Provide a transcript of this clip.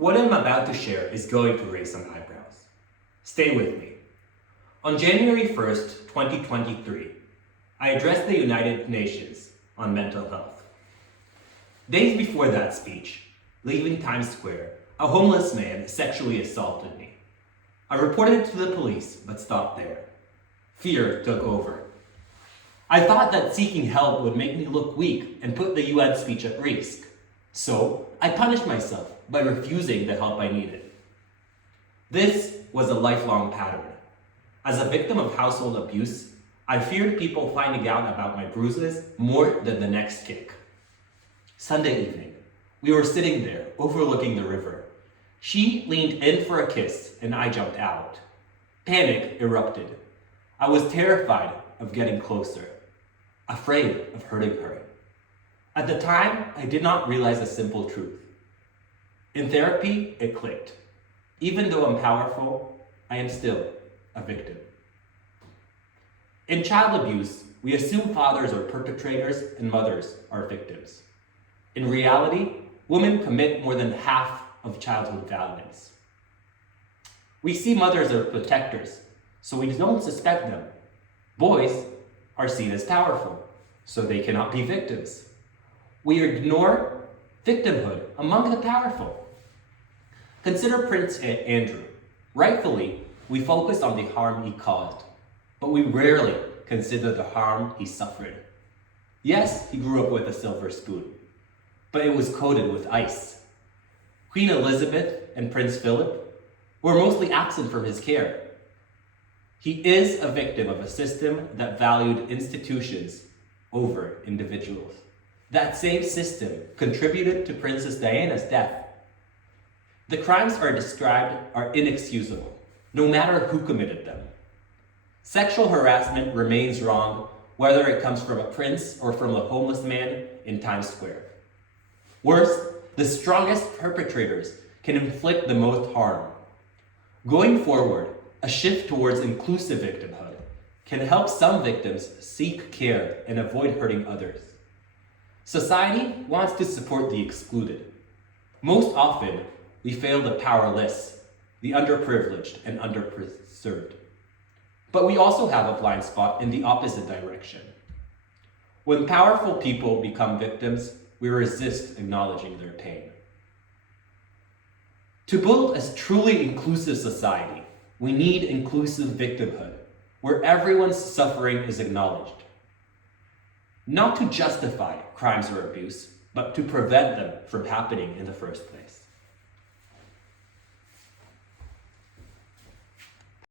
What I'm about to share is going to raise some eyebrows. Stay with me. On January 1st, 2023, I addressed the United Nations on mental health. Days before that speech, leaving Times Square, a homeless man sexually assaulted me. I reported it to the police, but stopped there. Fear took over. I thought that seeking help would make me look weak and put the UN speech at risk. So I punished myself by refusing the help I needed. This was a lifelong pattern. As a victim of household abuse, I feared people finding out about my bruises more than the next kick. Sunday evening, we were sitting there overlooking the river. She leaned in for a kiss and I jumped out. Panic erupted. I was terrified of getting closer, afraid of hurting her. At the time, I did not realize a simple truth. In therapy, it clicked. Even though I'm powerful, I am still a victim. In child abuse, we assume fathers are perpetrators and mothers are victims. In reality, women commit more than half of childhood violence. We see mothers as protectors, so we don't suspect them. Boys are seen as powerful, so they cannot be victims. We ignore victimhood among the powerful. Consider Prince Andrew. Rightfully, we focus on the harm he caused, but we rarely consider the harm he suffered. Yes, he grew up with a silver spoon, but it was coated with ice. Queen Elizabeth and Prince Philip were mostly absent from his care. He is a victim of a system that valued institutions over individuals. That same system contributed to Princess Diana's death. The crimes described are inexcusable, no matter who committed them. Sexual harassment remains wrong, whether it comes from a prince or from a homeless man in Times Square. Worse, the strongest perpetrators can inflict the most harm. Going forward, a shift towards inclusive victimhood can help some victims seek care and avoid hurting others. Society wants to support the excluded. Most often, we fail the powerless, the underprivileged, and underserved. But we also have a blind spot in the opposite direction. When powerful people become victims, we resist acknowledging their pain. To build a truly inclusive society, we need inclusive victimhood, where everyone's suffering is acknowledged. Not to justify crimes or abuse, but to prevent them from happening in the first place.